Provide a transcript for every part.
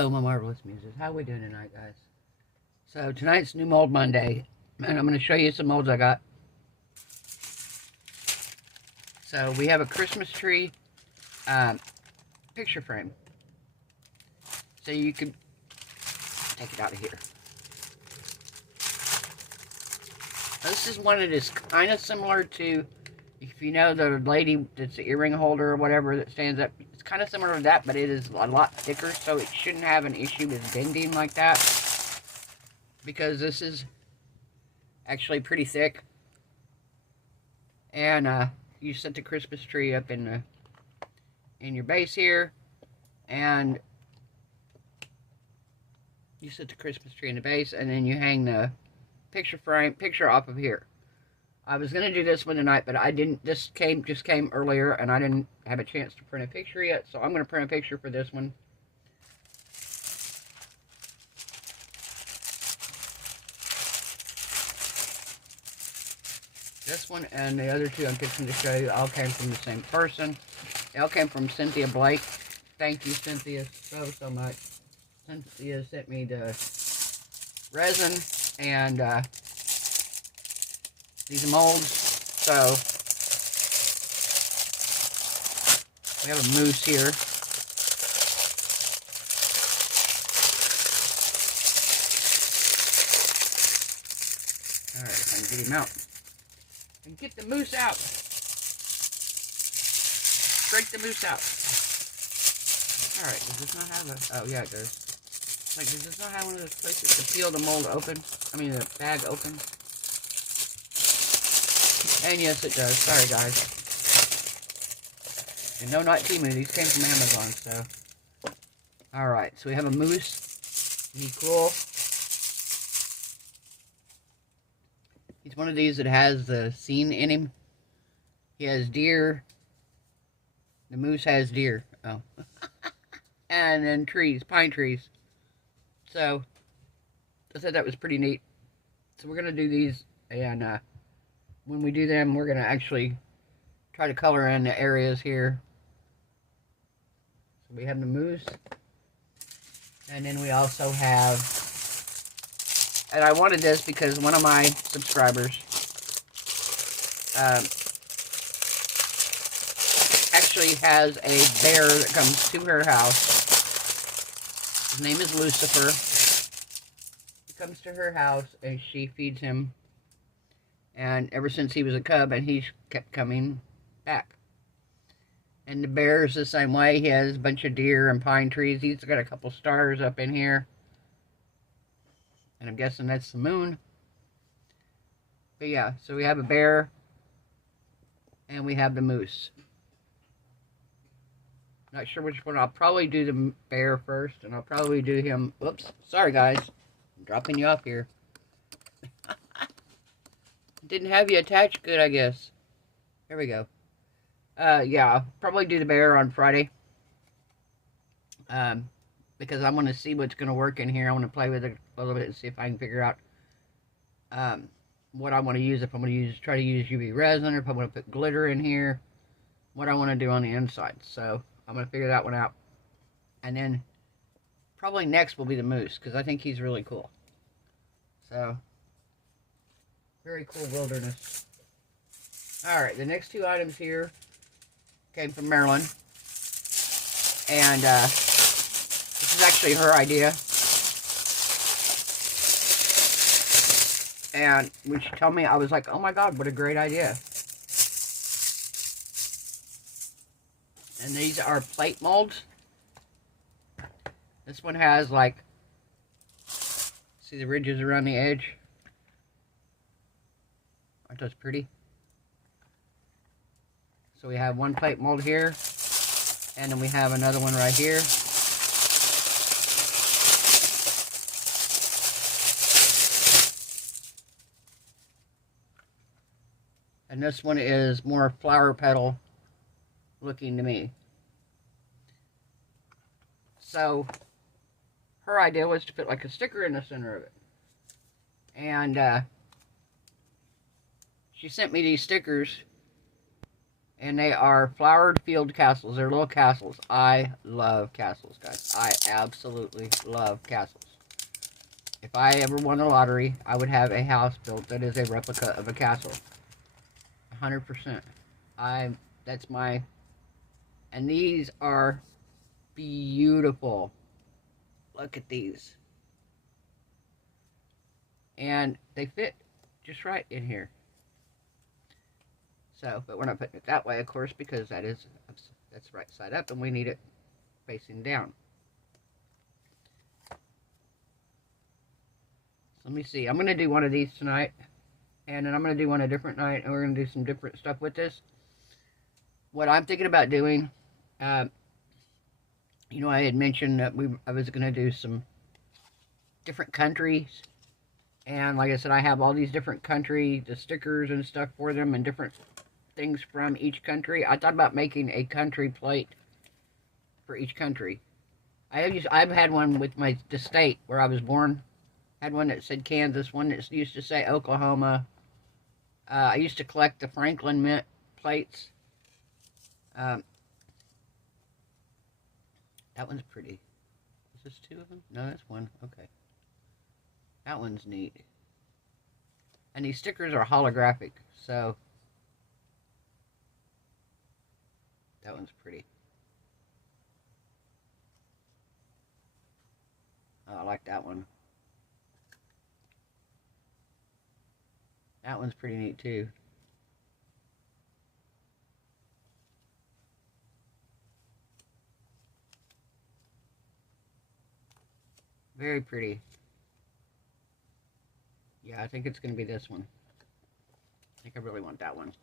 Hello, my marvelous muses. How we doing tonight, guys? So tonight's New Mold Monday, and I'm going to show you some molds I got. So we have a Christmas tree picture frame. So you could take it out of here. Now, this is one that is kind of similar to, if you know the lady that's the earring holder or whatever that stands up. It's kind of similar to that, but it is a lot thicker, so it shouldn't have an issue with bending like that. Because this is actually pretty thick. And you set the Christmas tree up in your base here, and you set the Christmas tree in the base, and then you hang the picture off of here. I was gonna do this one tonight, but I didn't. This just came earlier, and I didn't have a chance to print a picture yet, so I'm gonna print a picture for this one. This one and the other two I'm fixing to show you all came from the same person. They all came from Cynthia Blake. Thank you, Cynthia, so much. Cynthia sent me the resin and these molds. So we have a moose here. Alright, I can get him out. And get the moose out. Break the moose out. Alright, does this not have a... Oh, yeah, it does. Like, does this not have one of those places to peel the mold open? I mean, the bag open? And yes, it does. Sorry, guys. And no, not Temu. These came from Amazon, so... Alright, so we have a moose. Isn't he cool? He's one of these that has the scene in him. He has deer. The moose has deer. Oh. And then trees, pine trees. So, I thought that was pretty neat. So we're going to do these, and when we do them, we're going to actually try to color in the areas here. So we have the moose. And then we also have, and I wanted this because one of my subscribers actually has a bear that comes to her house. His name is Lucifer. He comes to her house and she feeds him. And ever since he was a cub, and he's kept coming back. And the bear is the same way. He has a bunch of deer and pine trees. He's got a couple stars up in here. And I'm guessing that's the moon. But yeah, so we have a bear. And we have the moose. Not sure which one. I'll probably do the bear first. And I'll probably do him. Whoops. Sorry, guys. I'm dropping you off here. Didn't have you attached good, I guess. There we go. Yeah, I'll probably do the bear on Friday. Because I want to see what's going to work in here. I want to play with it a little bit and see if I can figure out what I want to use. If I'm going to try to use UV resin, or if I want to put glitter in here. What I want to do on the inside. So, I'm going to figure that one out. And then, probably next will be the moose, because I think he's really cool. So, very cool wilderness. Alright, the next two items here came from Marilyn. And, this is actually her idea. And when she told me, I was like, oh my god, what a great idea. And these are plate molds. This one has, like, see the ridges around the edge? Aren't those pretty? So we have one plate mold here. And then we have another one right here. And this one is more flower petal looking to me. So, her idea was to put like a sticker in the center of it. And she sent me these stickers. And they are flowered field castles. They're little castles. I love castles, guys. I absolutely love castles. If I ever won the lottery, I would have a house built that is a replica of a castle. 100%. That's my... And these are beautiful. Look at these. And they fit just right in here. So, but we're not putting it that way, of course, because that's right side up, and we need it facing down. So let me see. I'm going to do one of these tonight, and then I'm going to do one a different night, and we're going to do some different stuff with this. What I'm thinking about doing, you know, I had mentioned that I was going to do some different countries, and like I said, I have all these different country, the stickers and stuff for them, and different things from each country. I thought about making a country plate for each country. I've had one with the state where I was born. I had one that said Kansas, one that used to say Oklahoma. I used to collect the Franklin Mint plates. That one's pretty. Is this two of them? No, that's one. Okay. That one's neat. And these stickers are holographic, so that one's pretty. Oh, I like that one. That one's pretty neat too. Very pretty. Yeah, I think it's going to be this one. I think I really want that one.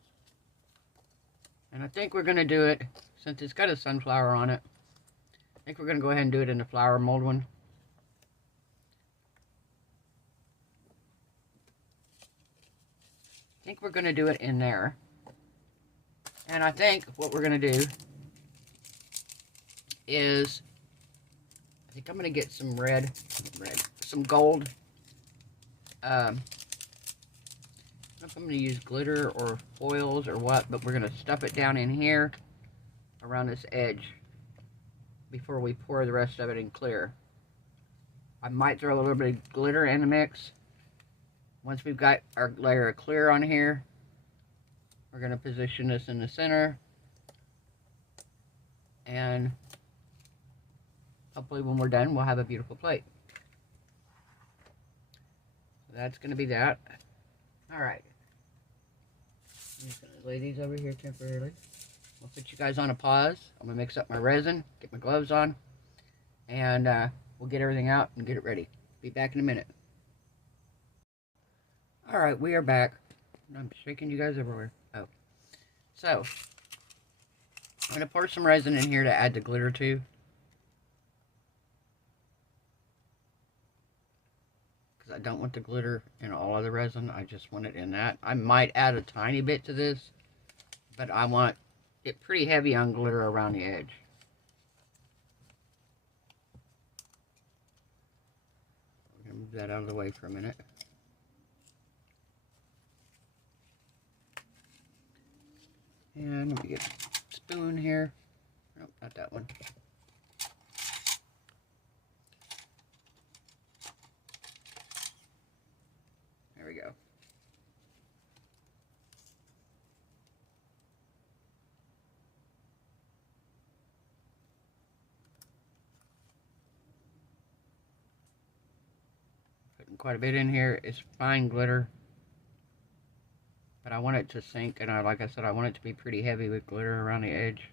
And I think we're going to do it, since it's got a sunflower on it, I think we're going to go ahead and do it in the flower mold one. I think we're going to do it in there. And I think what we're going to do is, I think I'm going to get some some gold. I don't know if I'm going to use glitter or foils or what, but we're going to stuff it down in here around this edge before we pour the rest of it in clear. I might throw a little bit of glitter in the mix. Once we've got our layer of clear on here, we're going to position this in the center, and hopefully when we're done, we'll have a beautiful plate. So that's going to be that. Alright. I'm just going to lay these over here temporarily. I'll put you guys on a pause. I'm going to mix up my resin, get my gloves on, and we'll get everything out and get it ready. Be back in a minute. Alright, we are back. I'm shaking you guys everywhere. Oh. So, I'm going to pour some resin in here to add the glitter to. Because I don't want the glitter in all of the resin. I just want it in that. I might add a tiny bit to this, but I want it pretty heavy on glitter around the edge. We're going to move that out of the way for a minute. And let me get a spoon here. Nope, not that one. There we go. Putting quite a bit in here. It's fine glitter. But I want it to sink, and like I said, I want it to be pretty heavy with glitter around the edge.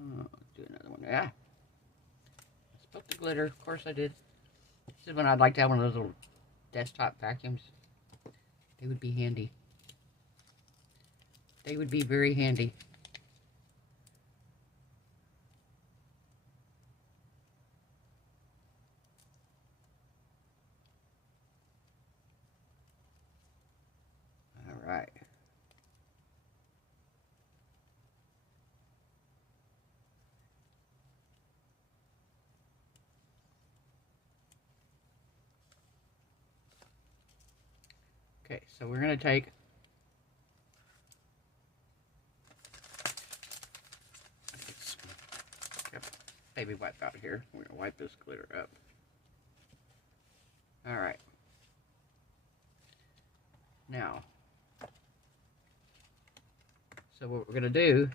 Oh, do another one. Yeah. I spilled the glitter. Of course I did. This is when I'd like to have one of those little desktop vacuums. They would be handy. They would be very handy. All right. Okay, so we're going to take baby wipe out here. We're going to wipe this glitter up. Alright. Now, so what we're going to do,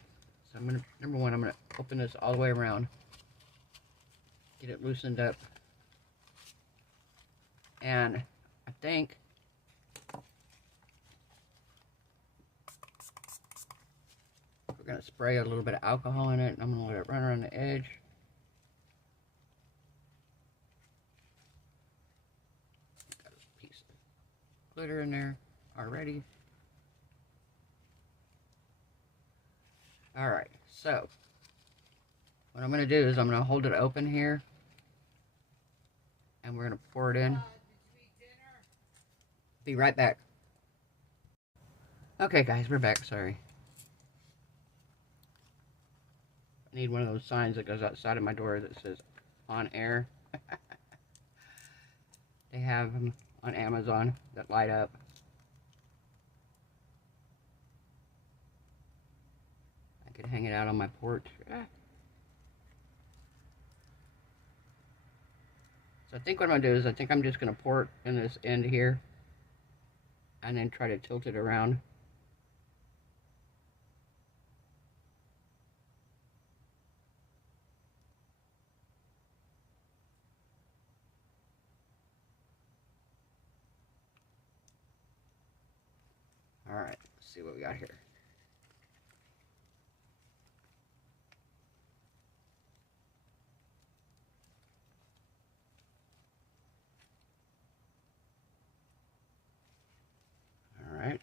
so I'm going to, number one, I'm going to open this all the way around. Get it loosened up. And I think we're going to spray a little bit of alcohol in it, and I'm going to let it run around the edge. Got a piece of glitter in there already. Alright, so what I'm going to do is I'm going to hold it open here, and we're going to pour it in. Be right back. Okay guys, we're back, sorry. I need one of those signs that goes outside of my door that says on air. They have them on Amazon that light up. I could hang it out on my porch. So I think what I'm going to do is I think I'm just going to pour it in this end here and then try to tilt it around. Alright, let's see what we got here. Alright.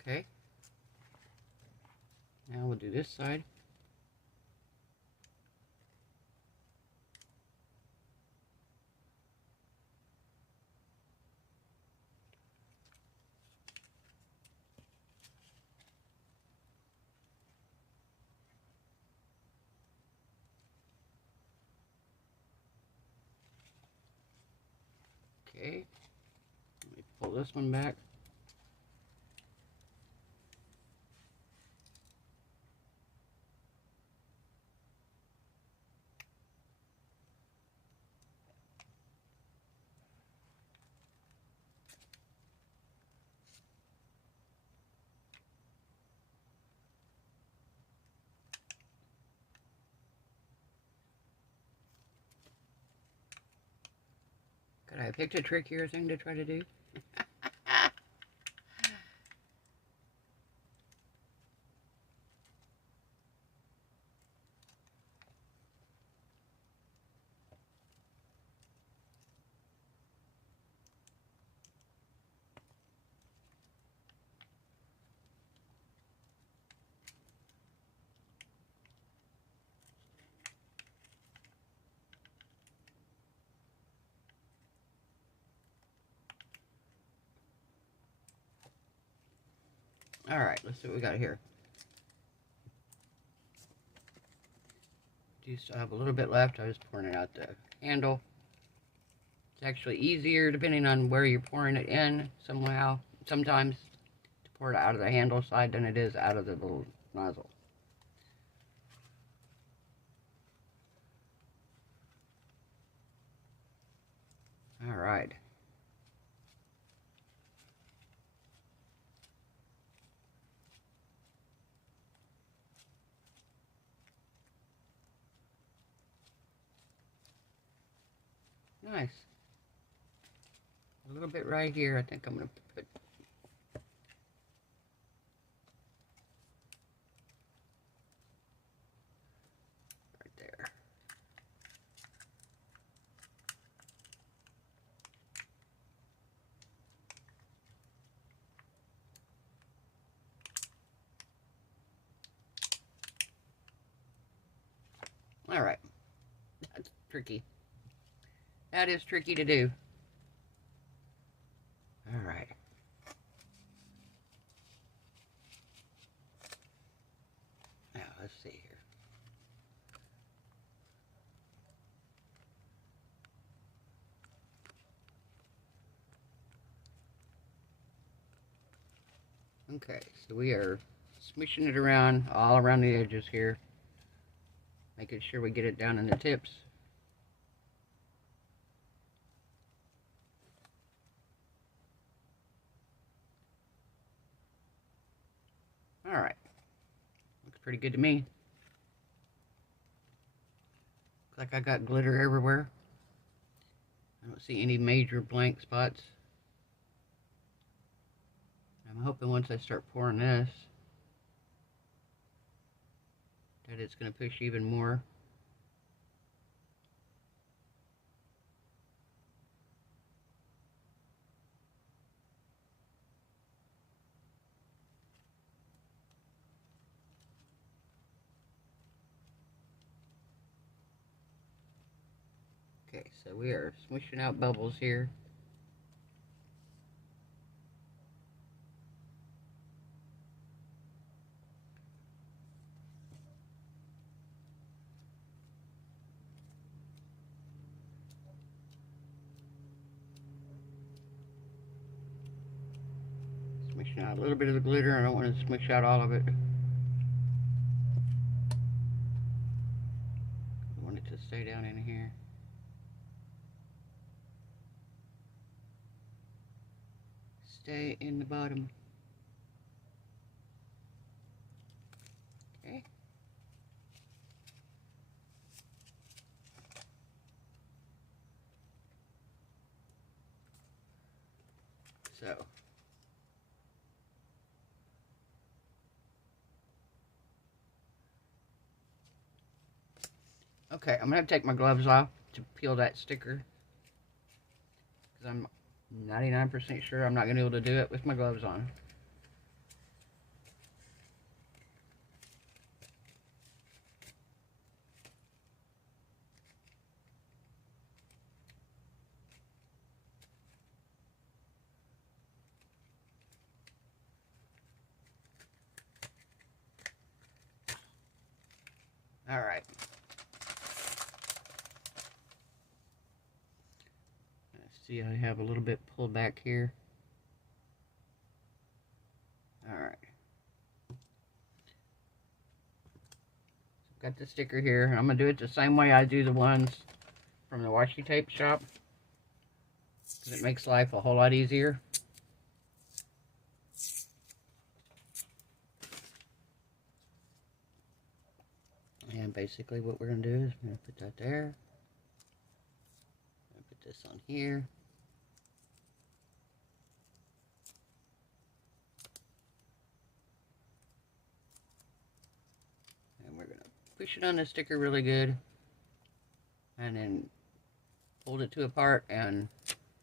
Okay. Now we'll do this side. Okay. Let me pull this one back. Could I have picked a trickier thing to try to do? Alright, let's see what we got here. Do still have a little bit left. I was pouring it out the handle. It's actually easier, depending on where you're pouring it in, sometimes, to pour it out of the handle side than it is out of the little nozzle. Alright. Nice. A little bit right here. I think I'm going to put right there. All right. That's tricky. That is tricky to do. All right. Okay, so we are smooshing it around, all around the edges here. Making sure we get it down in the tips. Alright. Looks pretty good to me. Looks like I got glitter everywhere. I don't see any major blank spots. I'm hoping once I start pouring this, that it's going to push even more. Okay, so we are smooshing out bubbles here. Smooshing out a little bit of the glitter. I don't want to smoosh out all of it. I want it to stay down in here. Stay in the bottom. Okay. So. Okay, I'm going to take my gloves off to peel that sticker. Because I'm 99% sure I'm not going to be able to do it with my gloves on. Alright. See, I have a little bit pulled back here. Alright. Got the sticker here. I'm going to do it the same way I do the ones from the washi tape shop. Because it makes life a whole lot easier. And basically what we're going to do is we're going to put that there. Put this on here. And we're going to push it on the sticker really good. And then fold it to a part and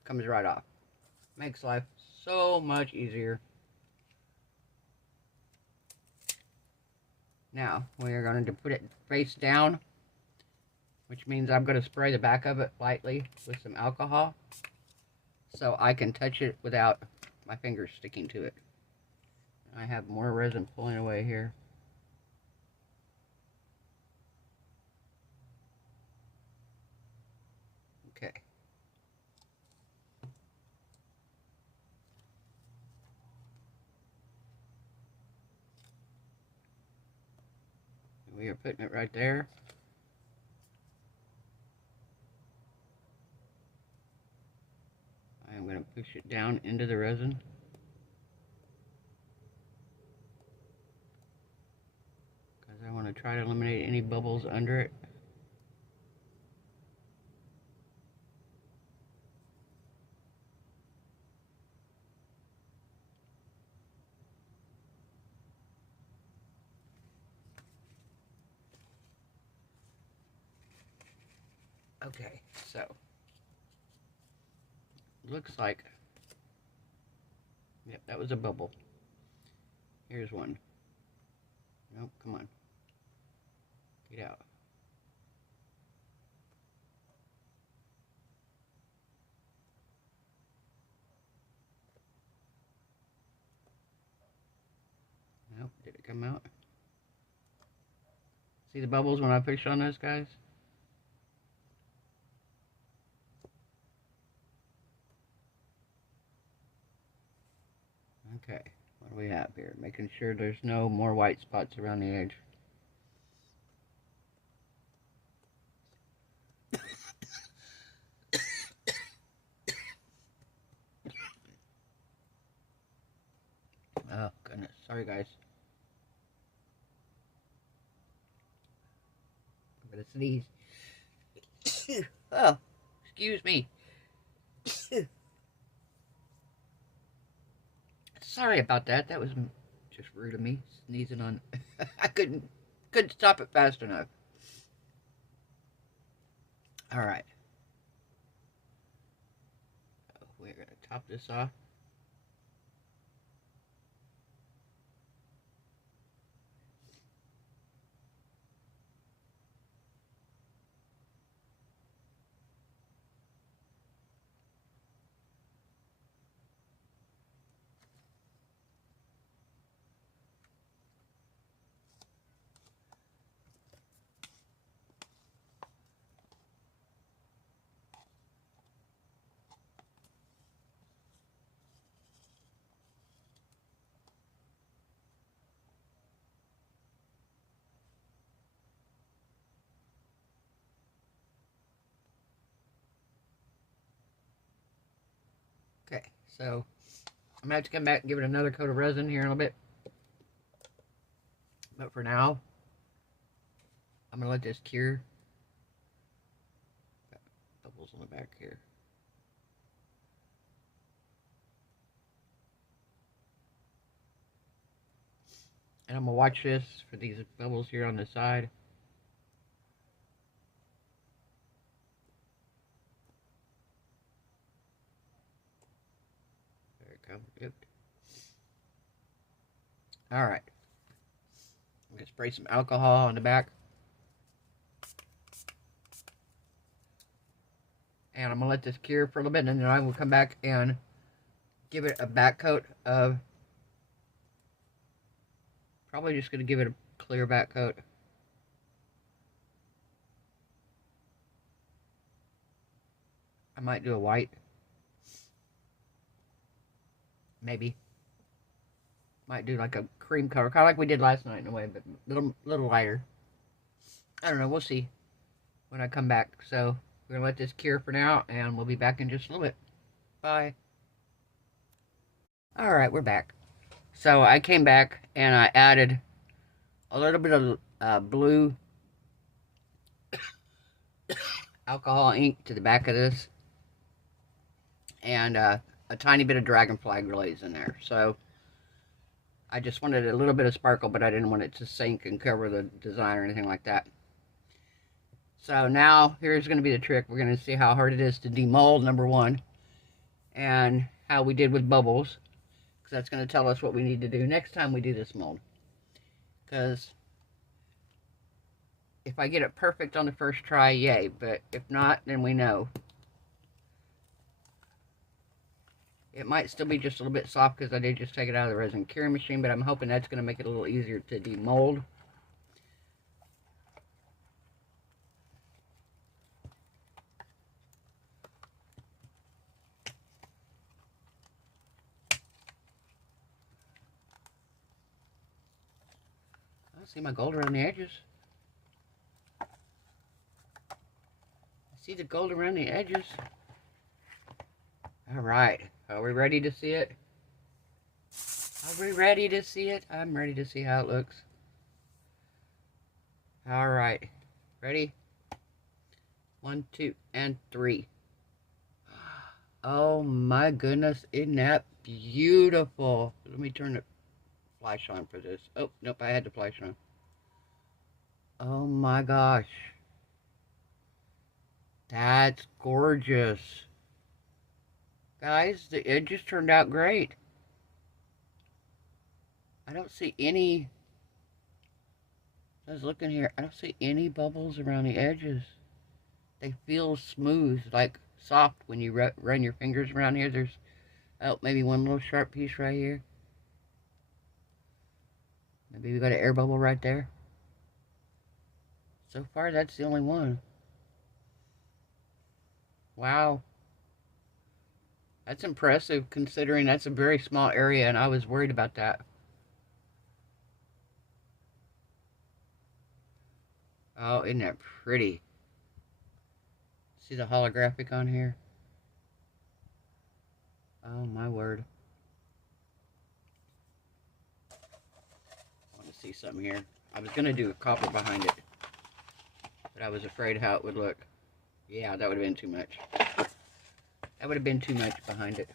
comes right off. Makes life so much easier. Now, we are going to put it face down, which means I'm going to spray the back of it lightly with some alcohol so I can touch it without my fingers sticking to it. I have more resin pulling away here. Okay. We are putting it right there. I am going to push it down into the resin. Because I want to try to eliminate any bubbles under it. Okay, so looks like, yep, that was a bubble. Here's one. Nope, come on. Get out. Nope, did it come out? See the bubbles when I push on those guys? Okay, what do we have here? Making sure there's no more white spots around the edge. Oh, goodness. Sorry, guys. I'm going to sneeze. Oh, excuse me. Sorry about that. That was just rude of me, sneezing on. I couldn't stop it fast enough. All right. We're going to top this off. Okay, so I'm going to have to come back and give it another coat of resin here in a little bit. But for now, I'm going to let this cure. Got bubbles on the back here. And I'm going to watch this for these bubbles here on the side. There it comes. Yep. All right. I'm going to spray some alcohol on the back. And I'm going to let this cure for a little bit, and then I will come back and give it a back coat of, probably just going to give it a clear back coat. I might do a white. Maybe. Might do like a cream color, kind of like we did last night in a way, but a little lighter. I don't know, we'll see when I come back. So we're gonna let this cure for now, and we'll be back in just a little bit. Bye. All right, we're back. So I came back and I added a little bit of blue alcohol ink to the back of this, and a tiny bit of dragonfly glaze in there. So I just wanted a little bit of sparkle, but I didn't want it to sink and cover the design or anything like that. So now, here's going to be the trick. We're going to see how hard it is to demold, number one, and how we did with bubbles, because that's going to tell us what we need to do next time we do this mold. Because if I get it perfect on the first try, yay, but if not, then we know. It might still be just a little bit soft because I did just take it out of the resin curing machine, but I'm hoping that's going to make it a little easier to demold. I see my gold around the edges. I see the gold around the edges. All right. Are we ready to see it? Are we ready to see it? I'm ready to see how it looks. All right. Ready? 1, 2, and 3. Oh my goodness. Isn't that beautiful? Let me turn the flash on for this. Oh, nope. I had the flash on. Oh my gosh. That's gorgeous. Guys, the edges turned out great. I don't see any, I was looking here, I don't see any bubbles around the edges. They feel smooth, like soft when you run your fingers around here. There's, oh, maybe one little sharp piece right here. Maybe we got an air bubble right there. So far, that's the only one. Wow. That's impressive considering that's a very small area and I was worried about that. Oh, isn't that pretty? See the holographic on here? Oh, my word. I want to see something here. I was going to do a copper behind it, but I was afraid how it would look. Yeah, that would have been too much. That would have been too much behind it.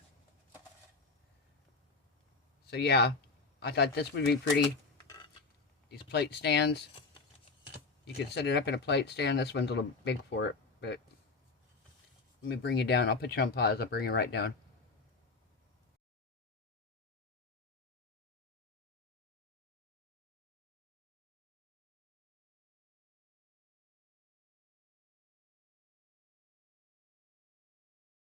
So yeah, I thought this would be pretty. These plate stands. You could set it up in a plate stand. This one's a little big for it, but let me bring you down. I'll put you on pause. I'll bring you right down.